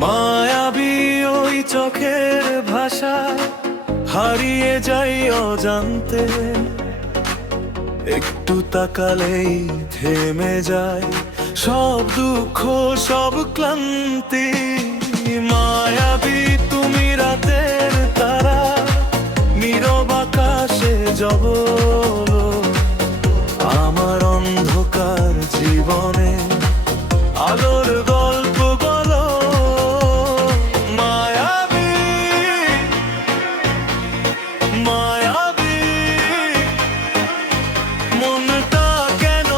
মায়াবী ওই চোখের ভাষায় হারিয়ে যাই অজান্তে, একটু তাকালেই থেমে যায় সব দুঃখ সব ক্লান্তি। মায়াবী তুমি রাতের তারা, নীরব আকাশে জব, আমার অন্ধকার জীবনে আলোর গল্প বলো। মায়াবী মায়াবী মনটা কেন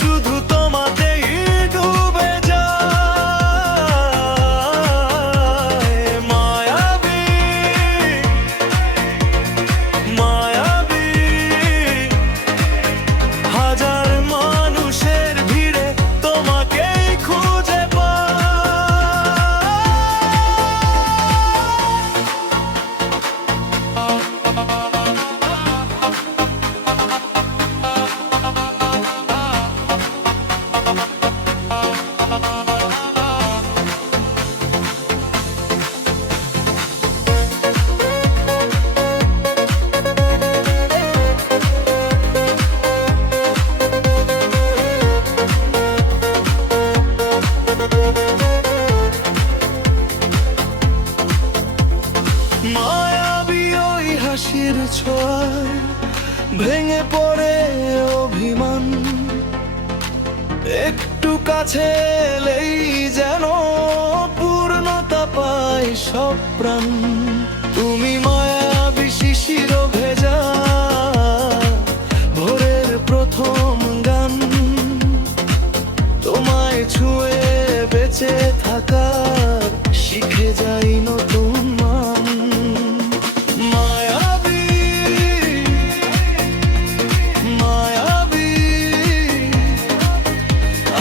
শুধু তোমাতেই ডুবে যায়। মায়াবী মায়াবী হাজার মানুষের ভিড়ে তোমাকেই খুঁজে পাই। মায়াবী ওই হাসির ছোঁয়ায় ভেঙে পড়ে অভিমান, একটু কাছে এলেই যেন পূর্ণতা পায় সব প্রাণ। তুমি মায়াবী শিশির ভেজা ভোরের প্রথম গান, তোমায় ছুঁয়ে বেঁচে থাকার শিখে যাই নতুন মান। মায়াবী মায়াবী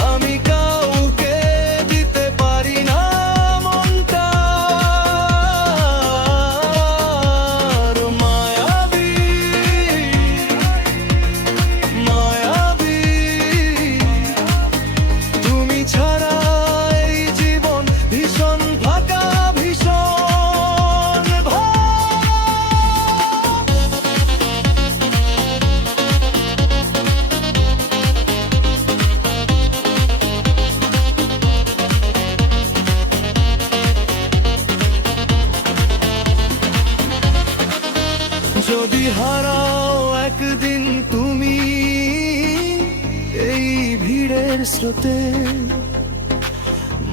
আমি কাউকে দিতে পারি না মনটা। মায়াবী মায়াবী তুমি ছাড়া এই জীবন ভীষণ ফাঁকা, ভীষণ যদি হারাও একদিন তুমি এই ভিড়ের স্রোতে,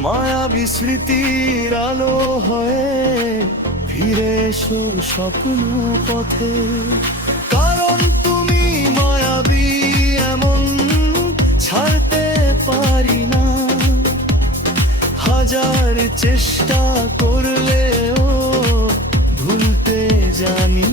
মায়াবী স্মৃতির আলো হয়ে ফিরে এসো স্বপ্ন পথে। কারণ তুমি মায়াবী এমন ছাড়তে পারি না, হাজার চেষ্টা করলেও ভুলতে জানি